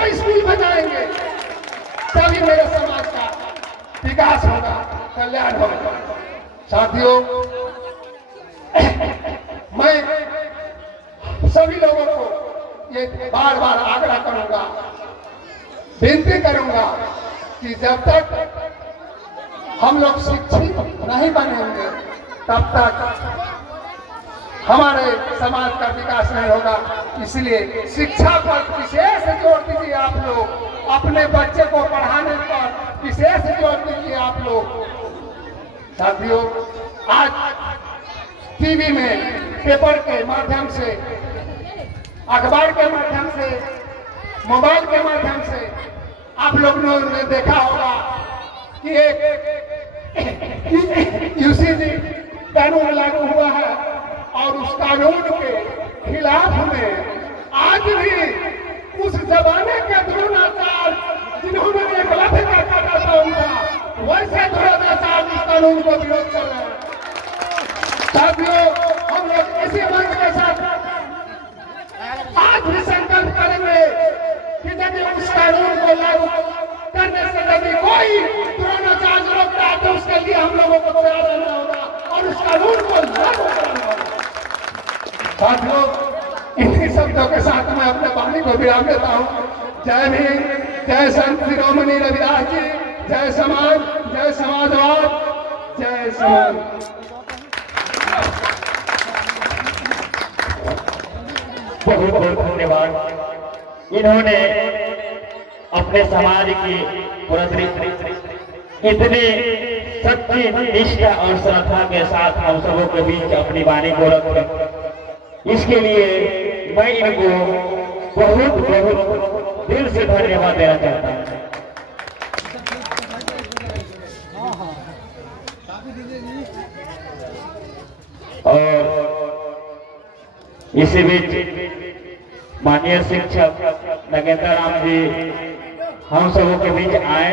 को स्कूल बचाएंगे तभी मेरे समाज का विकास होगा, कल्याण होगा। साथियों, मैं सभी लोगों को ये बार बार आग्रह करूंगा, विनती करूंगा कि जब तक हम लोग शिक्षित नहीं बनेंगे तब तक हमारे समाज का विकास नहीं होगा। इसलिए शिक्षा पर विशेष जोर दीजिए आप लोग, अपने बच्चे को पढ़ाने पर विशेष जोर दीजिए आप लोग। साथियों, आज टीवी में, पेपर के माध्यम से, अखबार के माध्यम से, मोबाइल के माध्यम से आप लोगों ने देखा होगा कि एक यूसीजी कानून लागू हुआ है और उस कानून के खिलाफ में आज भी उस जमाने के द्रोणाचार्य जिन्होंने एकलव्य का काटा था उनका, वैसे द्रोणाचार्य इस कानून को विरोध कर रहे हैं। साथियों, हम लोग इसी मंच के साथ आज भी संकल्प करेंगे कि यदि उस कानून को लागू करने से यदि कोई द्रोणाचार्य रोकता है तो उसके लिए हम लोगों को तैयार रहना होगा और उस कानून को लागू करना होगा। साथियों, इन्हीं शब्दों के साथ मैं अपने वाणी को विराम देता हूँ। जय भीम, जय संत शिरोमणि रविदास जी, जय समाज, जय समाजवाद, जय समाज। बहुत बहुत धन्यवाद। इन्होंने अपने समाज की पुरस्कृत इतने सच्ची निष्ठा और श्रद्धा के साथ हम सबों के बीच अपनी वाणी को रखी, इसके लिए मैं इनको बहुत बहुत दिल से धन्यवाद देना चाहता हूँ। और इसी बीच माननीय शिक्षक नगेंद्र राम जी हम सबों के बीच आए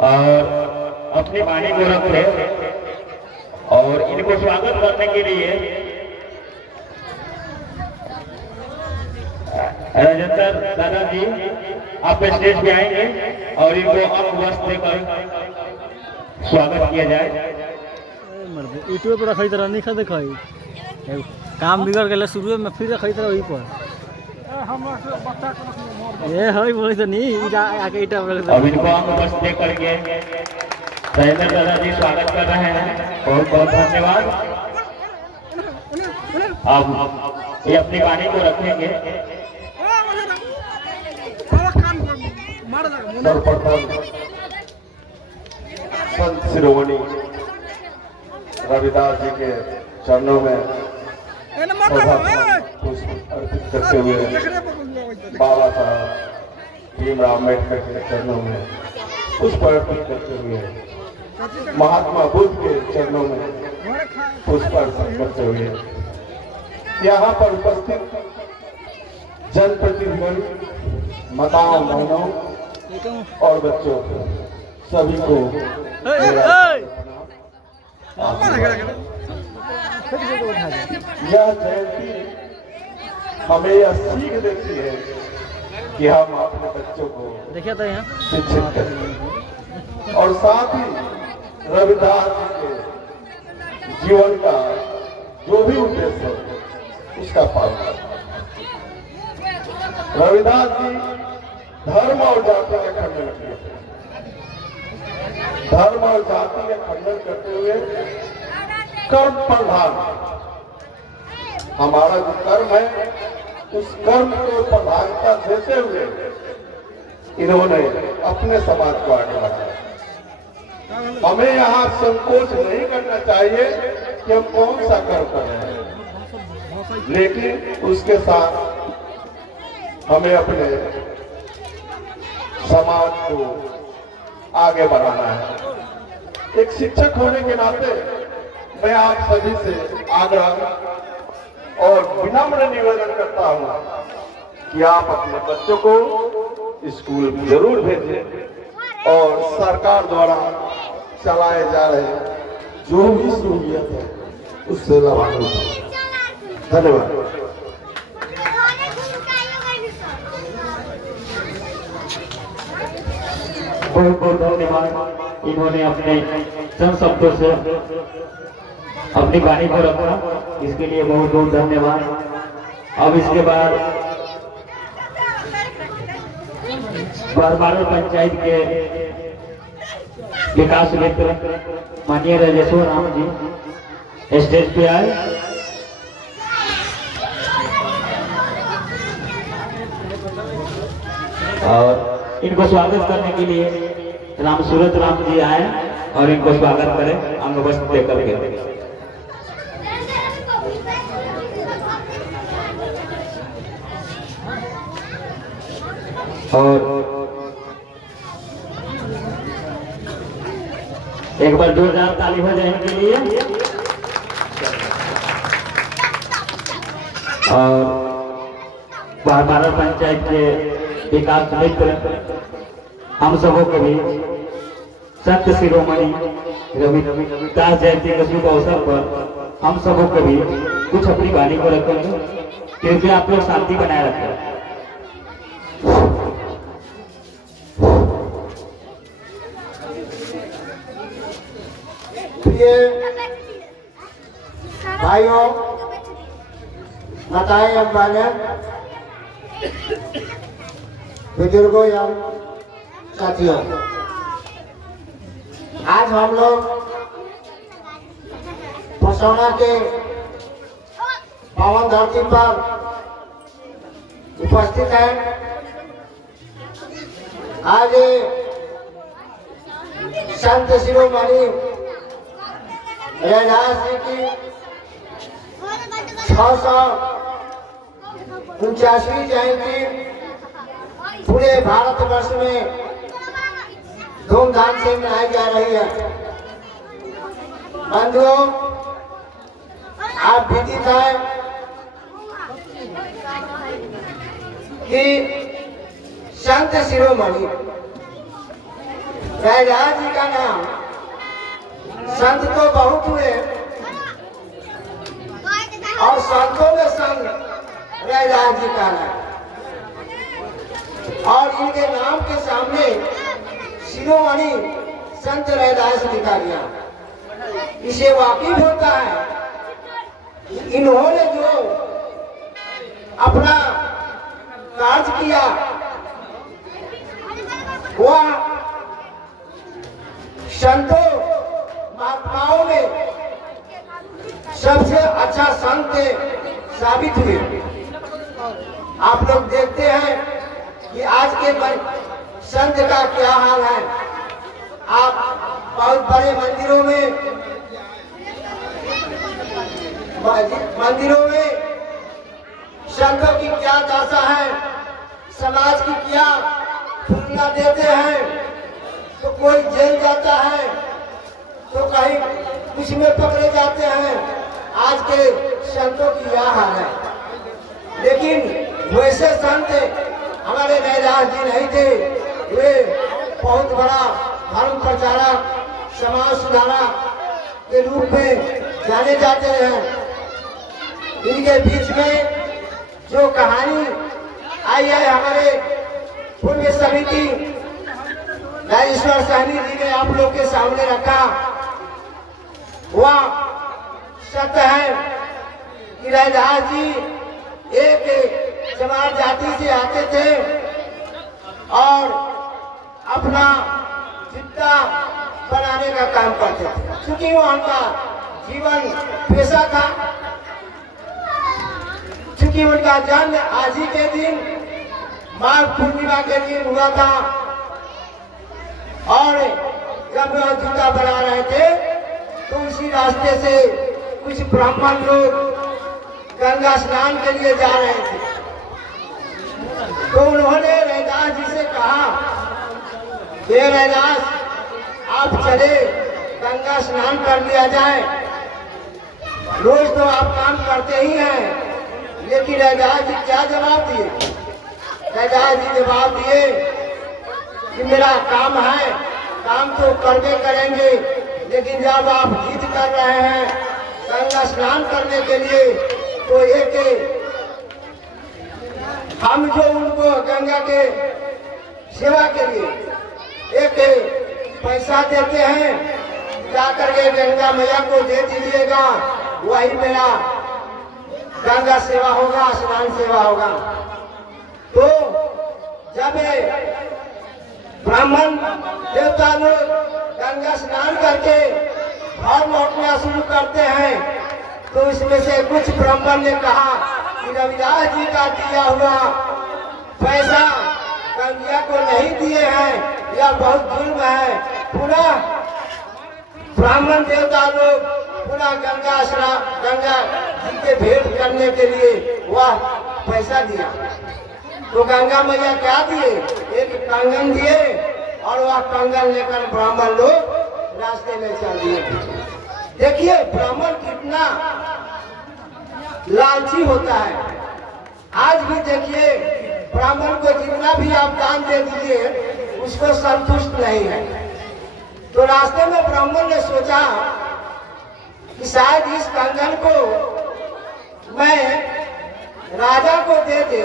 और अपनी वाणी को रखे और इनको स्वागत करने के लिए राजेंद्र दादाजी आप स्टेज पे आएंगे और इनको अंग वस्त्र देकर स्वागत किया जाए। यूट्यूब पर रखी तरह नहीं खा दिखाई काम बिगड़ गए शुरू में, फिर रखी तरह वही पर ये है बोले तो नहीं आके इटा अब इनको अंग वस्त्र दे करके राजेंद्र दादाजी स्वागत कर रहे हैं। बहुत बहुत धन्यवाद। अब ये अपनी वाणी को रखेंगे। सर्वप्रथम संत शिरोमणि रविदास जी के चरणों में पुष्प अर्पित करते हुए बाबा साहब भीमराव अम्बेडकर के चरणों में पुष्प अर्पित करते हुए महात्मा बुद्ध के चरणों में पुष्प अर्पित करते हुए यहाँ पर उपस्थित जनप्रतिनिधिगण, माताओं, बहनों और बच्चों सभी को यह जयंती हमें यह सीख देती है कि हम अपने बच्चों को शिक्षित करें और साथ ही रविदास जी के जीवन का जो भी उद्देश्य है उसका पालन करें। रविदास जी धर्म और जाति का खंडन करते हैं। धर्म और जाति का खंडन करते हुए कर्म प्रधान, हमारा जो कर्म है उस कर्म को प्रधानता देते हुए इन्होंने अपने समाज को आगे बढ़ाया। हमें यहाँ संकोच नहीं करना चाहिए कि हम कौन सा कर्म कर रहे हैं, लेकिन उसके साथ हमें अपने समाज को आगे बढ़ाना है। एक शिक्षक होने के नाते मैं आप सभी से आग्रह और विनम्र निवेदन करता हूं कि आप अपने बच्चों को स्कूल जरूर भेजें और सरकार द्वारा चलाए जा रहे जो भी सहूलियत है उससे लाभान्वित हों। धन्यवाद। बहुत बहुत धन्यवाद। इन्होंने अपने चंद शब्दों से अपनी वाणी को रखा, इसके लिए बहुत बहुत धन्यवाद। अब इसके बाद बरबारो पंचायत के विकास मित्र माननीय राजेश्वर राम जी स्टेज पे आए। और इनको स्वागत करने के लिए राम सूरत राम जी आए और इनको स्वागत करें अंग वस्त्र देकर के। और एक बार जोरदार ताली हो जाए इनके लिए। और बरबारो पंचायत के विकास मित्र हम सबों को भी संत शिरोमणि रविदास जयंती के शुभ अवसर पर हम सबों को भी कुछ अपनी वाणी को रखेंगे। कृपया आप लोग शांति बनाए रखें। भाइयों, माताएं एवं बहनें, बुजुर्गों एवं साथियों, आज हम लोग पसौना के पावन धरती पर उपस्थित हैं। आज संत शिरोमणि रैदास जी की 649वीं जयंती पूरे भारतवर्ष में धूमधाम से मनाई जा रही है। बंधुओं, आप विदित है कि संत शिरोमणि रैदास जी का नाम संत तो बहुत हुए और संतों में संत रैदास जी का है। और इनके नाम के सामने शिरोमणि संत रैदास लिखा गया। इसे वाकिफ होता है इन्होंने जो अपना कार्य किया वह संतों महात्माओं में सबसे अच्छा संत साबित हुए। आप लोग देखते हैं कि आज के संत का क्या हाल है। आप बहुत बड़े मंदिरों में संतों की क्या दशा है, समाज की क्या तुलना देते हैं। तो कोई जेल जाता है तो कहीं कुछ में पकड़े जाते हैं। आज के संतों की यह हाल है। लेकिन वैसे संत हमारे रैदास जी नहीं थे। वे बहुत बड़ा धर्म प्रचारक, समाज सुधारक के रूप में जाने जाते हैं। इनके बीच में जो कहानी आई है हमारे पुण्य समिति राजेश्वर सहनी जी ने आप लोग के सामने रखा, वह सत्य है कि रैदास जी एक जमात जाति से आते थे और अपना जिद्दा बनाने का काम करते थे। क्योंकि वो उनका जीवन पेशा था, क्योंकि उनका जन्म आज ही के दिन माघ पूर्णिमा के दिन हुआ था। और जब वह जूता बना रहे थे तो उसी रास्ते से कुछ ब्राह्मण लोग गंगा स्नान के लिए जा रहे थे। तो उन्होंने रैदास जी से कहा, ये रैदास आप चले गंगा स्नान कर लिया जाए। रोज तो आप काम करते ही हैं। लेकिन रैदास जी क्या जवाब दिए? रैदास जी जवाब दिए कि मेरा काम है, काम तो करके करेंगे, लेकिन जब आप जिद कर रहे हैं गंगा स्नान करने के लिए तो एक हम जो उनको गंगा के सेवा के लिए एक पैसा देते हैं, जाकर के गंगा मैया को दे दीजिएगा, वही मेरा गंगा सेवा होगा, स्नान सेवा होगा। तो जब ब्राह्मण देवता लोग गंगा स्नान करके घर लौटना शुरू करते हैं, तो इसमें से कुछ ब्राह्मण ने कहा कि रविदास जी का दिया हुआ पैसा गंगा को नहीं दिए हैं, यह बहुत जुल्म है। पुनः ब्राह्मण देवता लोग पुनः गंगा जी के भेंट करने के लिए वह पैसा दिया। तो गंगा मैया क्या दिए? एक कंगन दिए, और वह कंगन लेकर ब्राह्मण लोग रास्ते में चल दिए। देखिए ब्राह्मण कितना लालची होता है। आज भी देखिए ब्राह्मण को जितना भी आप दान दे दीजिए उसको संतुष्ट नहीं है। तो रास्ते में ब्राह्मण ने सोचा कि शायद इस कंगन को मैं राजा को दे दे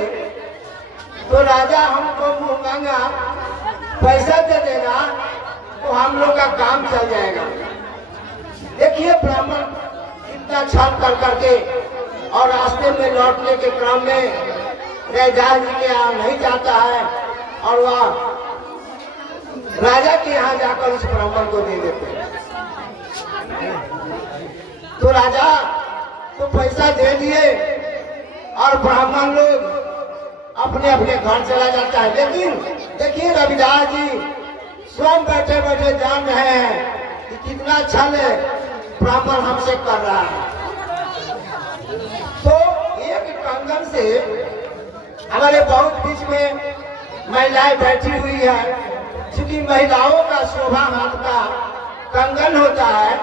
तो राजा हमको मुहंगा पैसा दे देगा, तो हम लोग का काम चल जाएगा। देखिए ब्राह्मण कितना छल कर करके, और रास्ते में लौटने के क्रम में रविदास जी के यहाँ नहीं जाता है, और वह राजा के यहाँ जाकर उस ब्राह्मण को दे देते हैं। तो राजा तो पैसा दे दिए और ब्राह्मण लोग अपने अपने घर चला जाता है। लेकिन देखिए रविदास जी स्वयं बैठे बैठे जान रहे हैं कि कितना छल ब्राह्मण हमसे कर रहा है। तो एक कंगन से हमारे बहुत बीच में महिलाएं बैठी हुई है, क्योंकि महिलाओं का शोभा हाथ का कंगन होता है,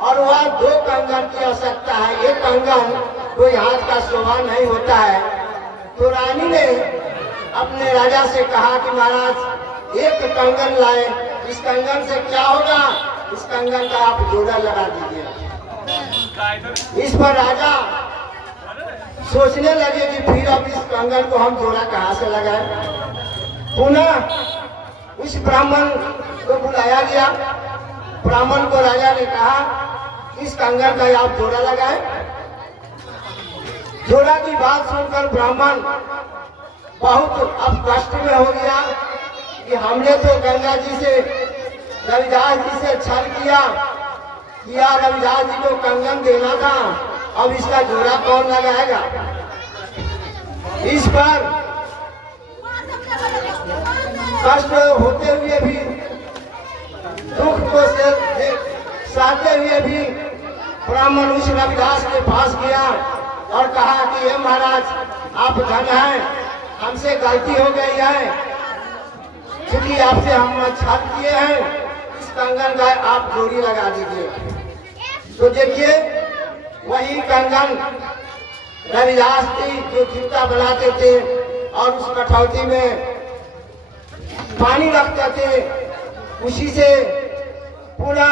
और वह 2 कंगन की आवश्यकता है। एक कंगन कोई हाथ का शोभा नहीं होता है। तो रानी ने अपने राजा से कहा कि महाराज एक कंगन लाए, इस कंगन से क्या होगा? इस कंगन का आप जोड़ा लगा दीजिए। इस पर राजा सोचने लगे कि फिर अब इस कंगन को हम जोड़ा कहाँ से लगाए। पुनः उस ब्राह्मण को बुलाया गया। ब्राह्मण को राजा ने कहा इस कंगन का आप जोड़ा लगाए। जोड़ा की बात सुनकर ब्राह्मण बहुत अब कष्ट में हो गया कि हमने तो गंगा जी से, रविदास जी से छल किया, रविदास जी को कंगन देना था, अब इसका जोड़ा कौन लगाएगा। इस पर कष्ट होते हुए भी, दुख को सहते हुए भी ब्राह्मण उस रविदास के पास गया और कहा कि हे महाराज आप धन हैं, हमसे गलती हो गई है, क्योंकि आपसे हम छल किए हैं, इस कंगन का आप जोड़ी लगा दीजिए। तो देखिए वही कंगन रविदास जी जो जूता बनाते थे और उस कठौती में पानी रखते थे, उसी से पूरा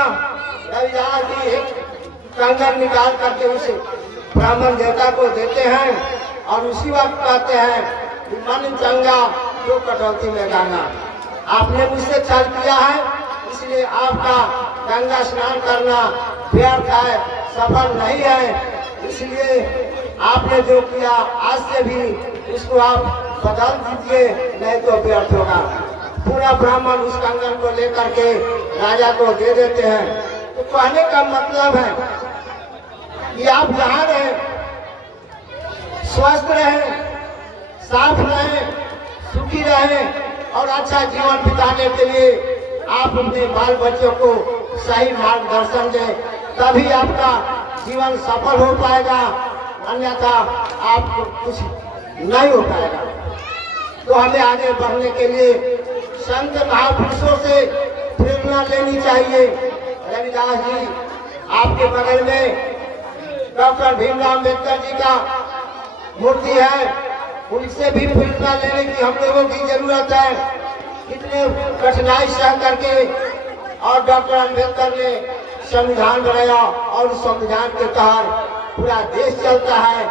रविदास जी एक कंगन निकाल करके उस ब्राह्मण देवता को देते हैं, और उसी वक्त कहते हैं कि मन चंगा जो कटौती में गंगा। आपने मुझसे छल किया है, इसलिए आपका गंगा स्नान करना व्यर्थ है, सफल नहीं है। इसलिए आपने जो किया आज से भी उसको आप बदल दीजिए, नहीं तो व्यर्थ होगा। पूरा ब्राह्मण उस कंगन को लेकर के राजा को दे देते हैं। तो कहने का मतलब है कि आप जहाँ रहें, स्वस्थ रहें, साफ रहें, सुखी रहें और अच्छा जीवन बिताने के लिए आप अपने बाल बच्चों को सही मार्गदर्शन दें, तभी आपका जीवन सफल हो पाएगा, अन्यथा आपको कुछ नहीं हो पाएगा। तो हमें आगे बढ़ने के लिए संत महापुरुषों से प्रेरणा लेनी चाहिए। रविदास जी आपके बगल में डॉक्टर भीमराव अम्बेडकर जी का मूर्ति है, उनसे भी प्रेरणा लेने की हम लोगों की जरूरत है। कितने कठिनाई सह करके और डॉक्टर अम्बेडकर ने संविधान बनाया, और संविधान के तहत पूरा देश चलता है।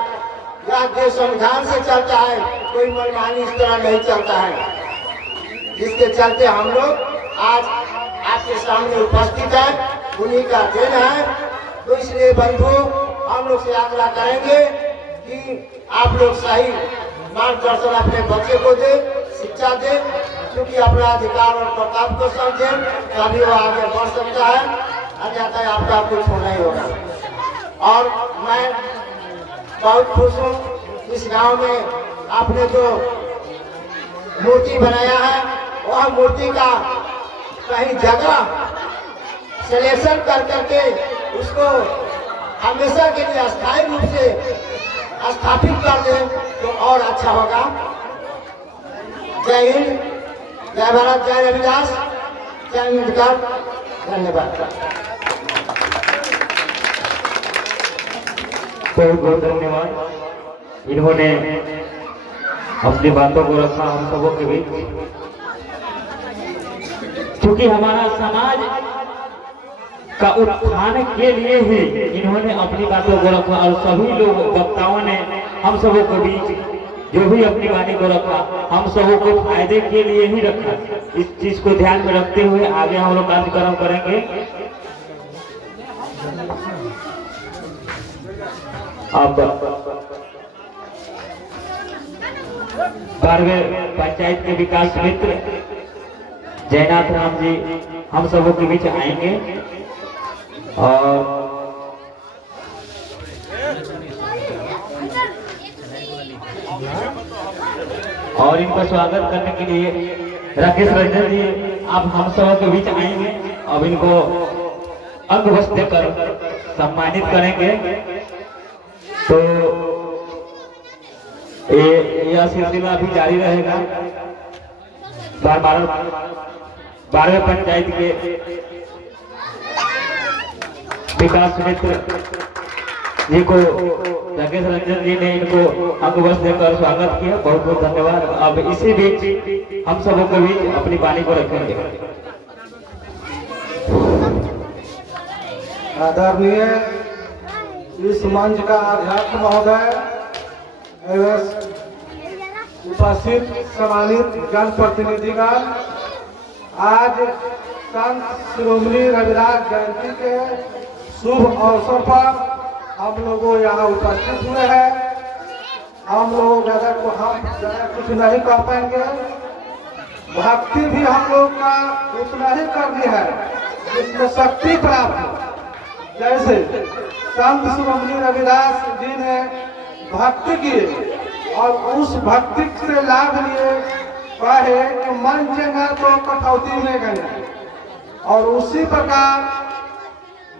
यह देश संविधान से चलता है, कोई मनमानी इस तरह नहीं चलता है, जिसके चलते हम लोग आज आपके सामने उपस्थित है, उन्हीं का देन है। तो इसलिए बंधु हम लोग से आग्रह करेंगे कि आप लोग सही मार्गदर्शन अपने बच्चे को दे, शिक्षा दे, क्योंकि अपना अधिकार और कर्तव्य को समझे, तभी वो आगे बढ़ सकता है, अन्यथा आपका कुछ होना ही होगा। और मैं बहुत खुश हूँ इस गांव में आपने जो मूर्ति बनाया है, वह मूर्ति का कहीं जगह सिलेक्शन कर करके उसको हमेशा के लिए अस्थायी रूप से स्थापित कर दे तो और अच्छा होगा। जय हिंद, जय भारत, जय रविदास, जय अम्बेडकर। धन्यवाद। बहुत बहुत धन्यवाद। इन्होंने अपनी बातों को रखा हम सबों के बीच, क्योंकि हमारा समाज का उत्थान के लिए ही इन्होंने अपनी बातों को रखा और सभी लोग वक्ताओं ने हम सबों के बीच जो भी अपनी वाणी को रखा, हम सबों को फायदे के लिए ही रखा। इस चीज को ध्यान में रखते हुए आगे हम लोग कार्यक्रम करेंगे। अब 12वें पंचायत के विकास मित्र जयनाथ राम जी हम सबों के बीच आएंगे और इनका स्वागत करने के लिए राकेश रंजन जी आप हम सबों के बीच आएंगे। अब इनको अंगवस्त्र देकर सम्मानित करेंगे। तो यह सिलसिला भी जारी रहेगा। 12वें पंचायत के विकास मित्र जी को राकेश रंजन जी ने इनको अंगवस्त्र देकर स्वागत किया। बहुत बहुत धन्यवाद। अब इसी बीच हम सबों के बीच अपनी वाणी को रखेंगे। आदरणीय इस मंच का अध्यक्ष महोदय एवं उपस्थित सम्मानित जनप्रतिनिधिगण, आज संत शिरोमणि रविदास जयंती के शुभ अवसर पर हम लोग यहाँ उपस्थित हुए हैं। हम लोग ज्यादा कुछ नहीं कर पाएंगे। भक्ति भी हम लोग का उतना ही करनी है जिसमें शक्ति प्राप्त हो। जैसे संत शिरोमणि रविदास जी ने भक्ति किए और उस भक्ति से लाभ लिए, कहे कि मन चंगा तो कटौती में गए। और उसी प्रकार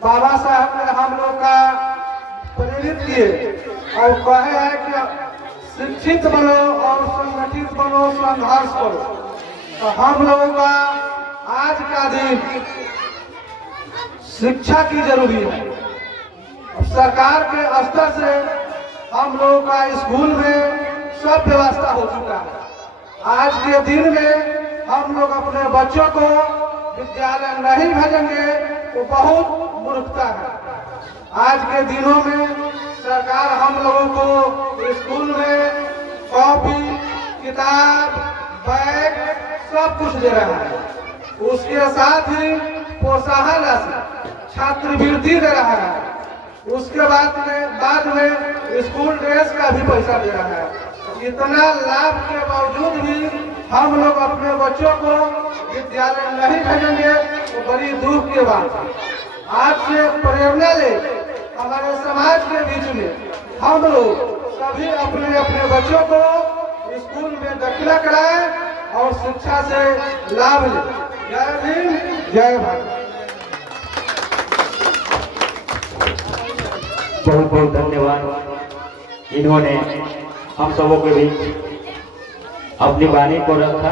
बाबा साहब ने हम लोग का प्रेरित किए और कहे है कि शिक्षित बनो और संगठित बनो, संघर्ष करो। तो हम लोगों का आज का दिन शिक्षा की जरूरी है। सरकार के स्तर से हम लोगों का स्कूल में सब व्यवस्था हो चुका है। आज के दिन में हम लोग अपने बच्चों को विद्यालय नहीं भेजेंगे तो बहुत मूर्खता है। आज के दिनों में सरकार हम लोगों को स्कूल में कॉपी, किताब, बैग सब कुछ दे रहा है। उसके साथ ही प्रोत्साहन राशि, छात्रवृत्ति दे रहा है। उसके बाद में स्कूल ड्रेस का भी पैसा दे रहा है। इतना लाभ के बावजूद भी हम लोग अपने बच्चों को विद्यालय नहीं भेजेंगे तो बड़ी दुख की बात है। आज से प्रेरणा ले हमारे समाज के बीच में हम लोग सभी अपने अपने बच्चों को स्कूल में दाखिला कराएं और शिक्षा से लाभ लें। जय हिंद, जय भारत। बहुत बहुत धन्यवाद। इन्होंने हम सबों के बीच अपनी वाणी को रखा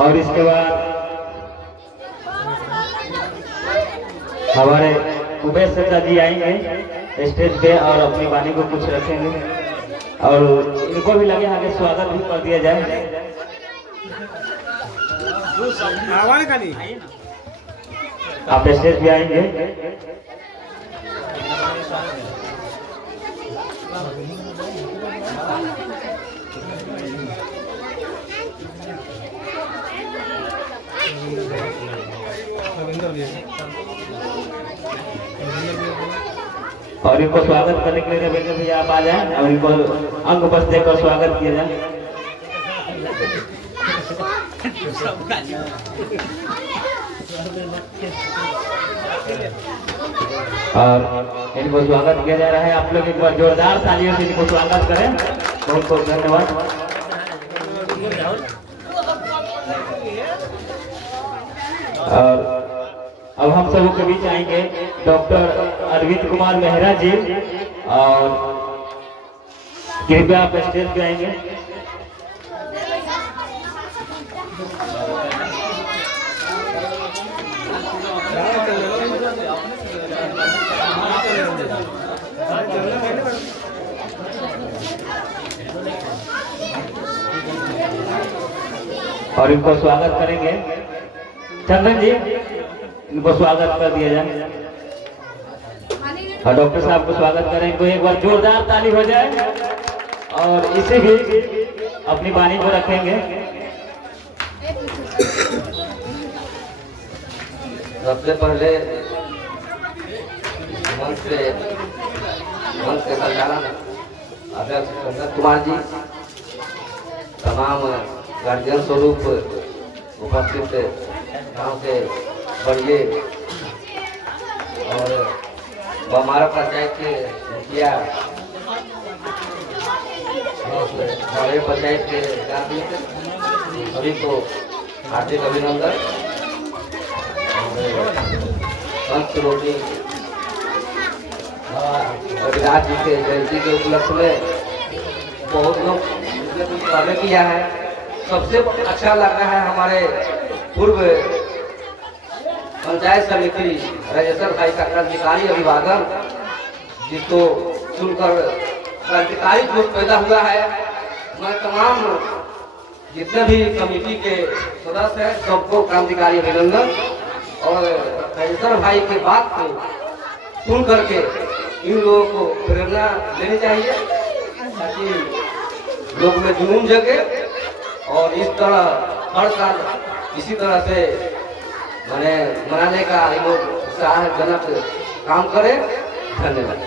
और इसके बाद हमारे उमेश चाचा जी आएंगे स्टेज पे और अपनी वाणी को कुछ रखेंगे और इनको भी लगे आगे स्वागत भी कर दिया जाए। आप स्टेज पे आएंगे। और इनको स्वागत करने के लिए रविंद्र भैया आप आ जाए और इनको अंग बस देकर स्वागत किया जाए। और इनको स्वागत किया जा रहा है। आप लोग एक बार जोरदार तालियों से इनको स्वागत करें। बहुत बहुत धन्यवाद। और अब हम सबों के बीच आएंगे डॉक्टर अरविंद कुमार मेहरा जी, और कृपया आप स्टेज पे आएंगे। और इनको स्वागत करेंगे। चंदन जी, इनको स्वागत कर दिया जाए और डॉक्टर साहब को स्वागत करें। इनको एक बार जोरदार ताली हो जाए। और इसे भी अपनी वाणी को रखेंगे। सबसे पहले मंच के संचालन अध्यक्ष संजय कुमार जी, तमाम गार्जियन स्वरूप उपस्थित गांव के बढ़िए और हमारा पंचायत के मुखिया, हमारे पंचायत के ग्रामीण सभी को हार्दिक अभिनंदन। पंच रोटी रविदास जी के जयंती के उपलक्ष्य में बहुत लोग पहले किया है। सबसे अच्छा लग रहा है हमारे पूर्व पंचायत समिति राजेश्वर भाई का क्रांतिकारी अभिवादन, जिसको सुनकर क्रांतिकारी जोश पैदा हुआ है। मैं तमाम जितने भी कमेटी के सदस्य हैं सबको क्रांतिकारी अभिनंदन। और राजेश्वर भाई के बात को सुन करके इन लोगों को प्रेरणा लेनी चाहिए, ताकि लोग में जुनून जगे और इस तरह हर साल इसी तरह से मनाने का ये लोग उत्साहजनक काम करें। धन्यवाद।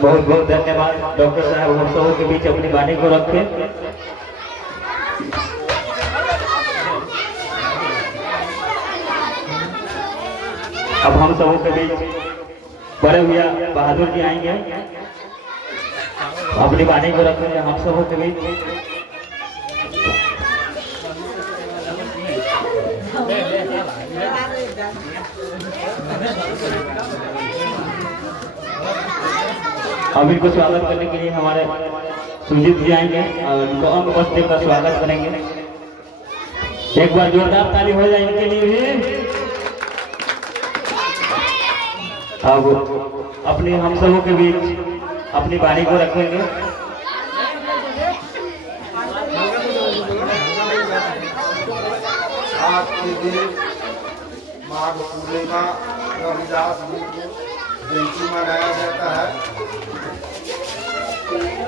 बहुत बहुत धन्यवाद डॉक्टर साहब। हम सबों के बीच अपनी वाणी को रखें। अब हम सबों के बीच बड़े भैया बहादुर जी आएंगे, अपनी वाणी को रखेंगे हम सबों के बीच। अब इनको स्वागत करने के लिए हमारे सुजीत जी आएंगे और इनको अंग बस देकर स्वागत करेंगे। एक बार जोरदार ताली हो जाए इनके लिए भी। अब अपने हम सबों के बीच अपनी वाणी को रखेंगे। आज के दिन माघ पूर्णिमा रविदास जी को जयंती मनाया जाता है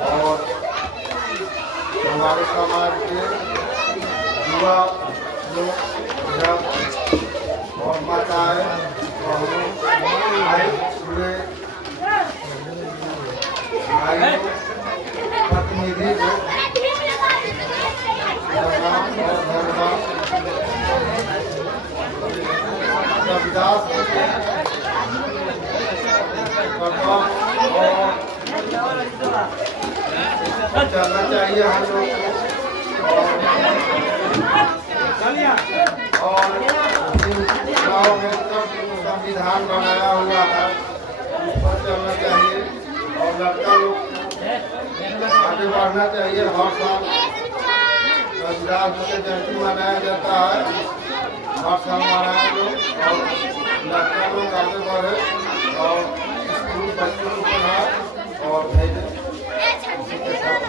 और हमारे समाज के युवा लोग और माताएं प्रतिनिधि रविदास चलना चाहिए हम लोग को। और गाँव में संविधान बनाया हुआ है, उस पर चलना चाहिए और लड़का लोग आगे बढ़ना चाहिए। हर साल रविदास जी की जयंती मनाया जाता है, हर साल मनाया लोग और लड़का लोग आगे बढ़े और स्कूल बच्चों को पढ़ाए और भेजे। इसी के साथ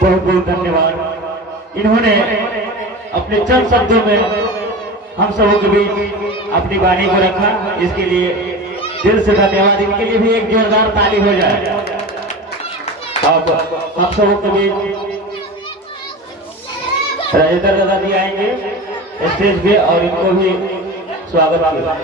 बहुत बहुत धन्यवाद। इन्होंने अपने चंद शब्दों में हम सबों के बीच अपनी वाणी को रखा, इसके लिए दिल से धन्यवाद। इनके लिए भी एक जोरदार ताली हो जाए। अब आप सबों के बीच राजेंद्र दादा जी आएंगे स्टेज पे और इनको भी स्वागत किया।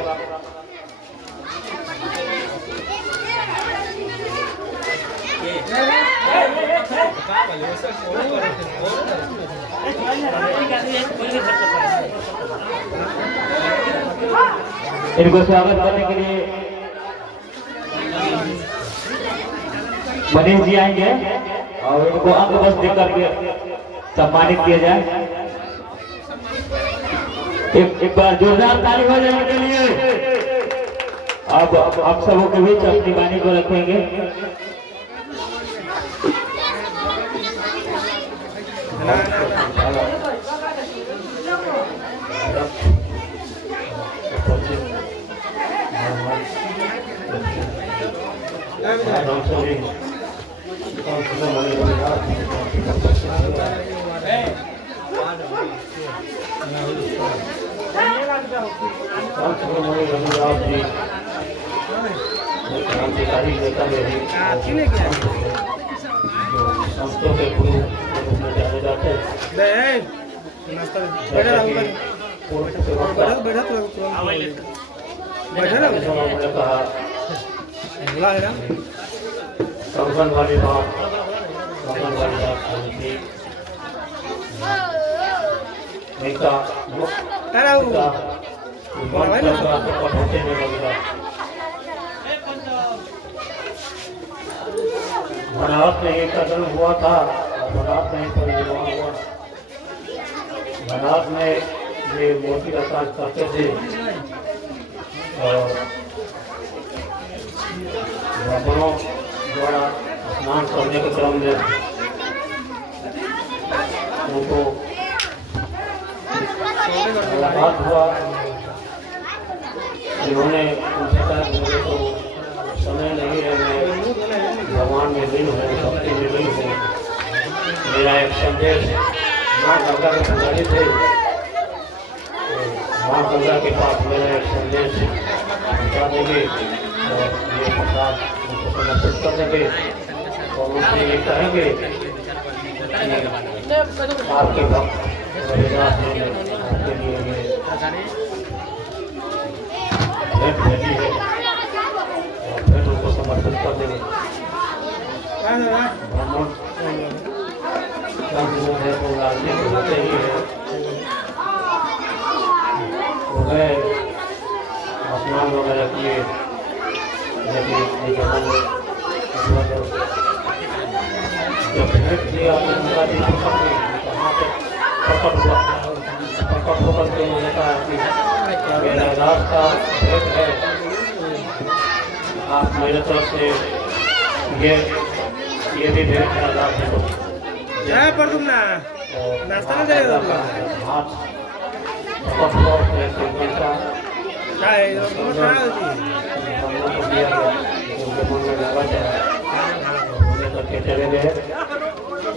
इनको स्वागत करने के लिए मनीष जी आएंगे और इनको अंक बस देकर के सम्मानित किया जाए। एक बार जोरदार ताली हो जाने के लिए। अब आप सबों के बीच अपनी वाणी को रखेंगे। क्रांतिकारी नेता मेरे संतों के गुरु में जाने जाते हैं। कंगन वाली बात नेता होते नहीं लगेगा। बनारस में एक कदम हुआ था, बनारस में परिवर्तन हुआ। बनारस में ये मोदी का काज करते थे और ब्राह्मणों द्वारा स्नान करने के क्रम में उनको मुलाकात हुआ। इन्होंने उनसे कहा मुझे तो समय नहीं है, मैं भगवान में लीन हूँ, भक्ति में लीन हूँ। मेरा एक संदेश माँ गंगा के पुजारी थे, माँ गंगा के पास मेरा एक संदेश पहुँचा देंगे और ये प्रसाद उनको समर्पित कर देंगे और उनसे ये कहेंगे कि आपके भक्त रविदास ने आपके लिए ये भेंट भेजी है और फिर उनको समर्पित कर देंगे। ब्राह्मण तो राजनीति होते ही है, वो गए स्नान वगैरह किए, लेकिन जब भेंट किया गंगा जी वहाँ पे प्रकट हुआ। प्रकट होकर के उन्होंने कहा कि मेरा रास्ता भेंट है, आप मेरे तरफ से ये भी भेंट का लाभ है। जय पर तुम ना नाश्ता ना दे दो हाथ प्रकट हुआ उसने संकल्प काय रोज ना होती दिया गया, उनके मन में लगा चला करके चले गए।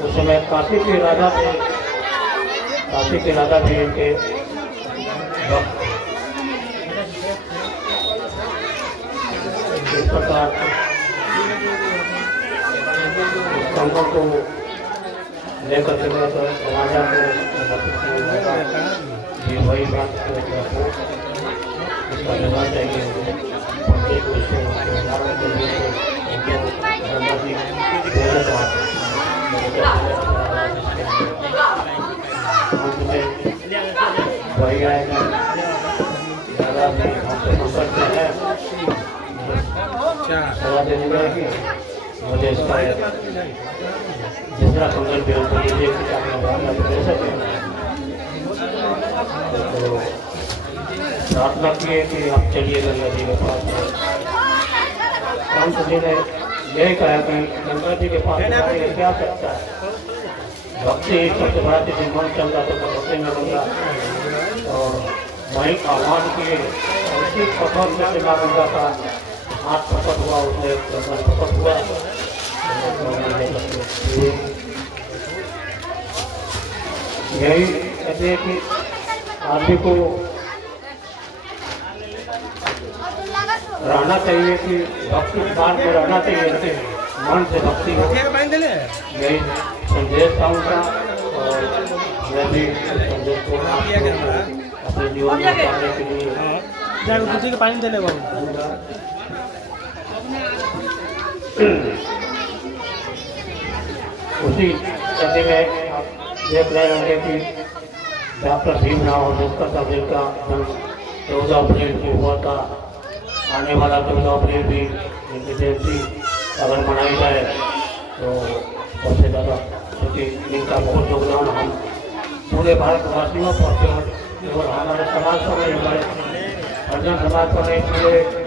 उस समय काशी के राजा भी इनके इस प्रकार संघों को लेकर के राजा को ये वही बात इसका लेना चाहिए। वही आएगा दादा भी हमसे संकट है सलाह देनी जाएगी। मुझे इसका दूसरा संकल्प भी हमको लीजिए कि आप दे सकें। तो प्रार्थना किए कि आप चलिए गंगा जी के पास। संत जी ने यही कहा कि गंगा जी के पास क्या सकता है, भक्ति सबसे बड़ा चीज मन चल रहा तो भक्ति में गंगा और वहीं आह्वान किए। उसी पकड़ में से माँ गंगा का हाथ प्रकट हुआ, उसने प्रकट हुआ। यही कहते हैं कि आदमी को रहना चाहिए कि भक्ति मार्ग में रहना चाहिए, मन से भक्ति हो, यही संदेश था उनका। और मैं भी उस संदेश को अपने जीवन में उतारने के लिए पानी देने बाबू उसी कड़ी में आप देख रहे होंगे कि डॉक्टर भीमराव अम्बेडकर साहब का जन्म 14 अप्रैल को हुआ था। आने वाला 14 अप्रैल भी इनकी जयंती अगर मनाई जाए तो सबसे ज़्यादा, क्योंकि इनका बहुत योगदान हम पूरे भारतवासियों पर केवल हमारे समाज पर नहीं, हमारे हरिजन समाज पर नहीं, पूरे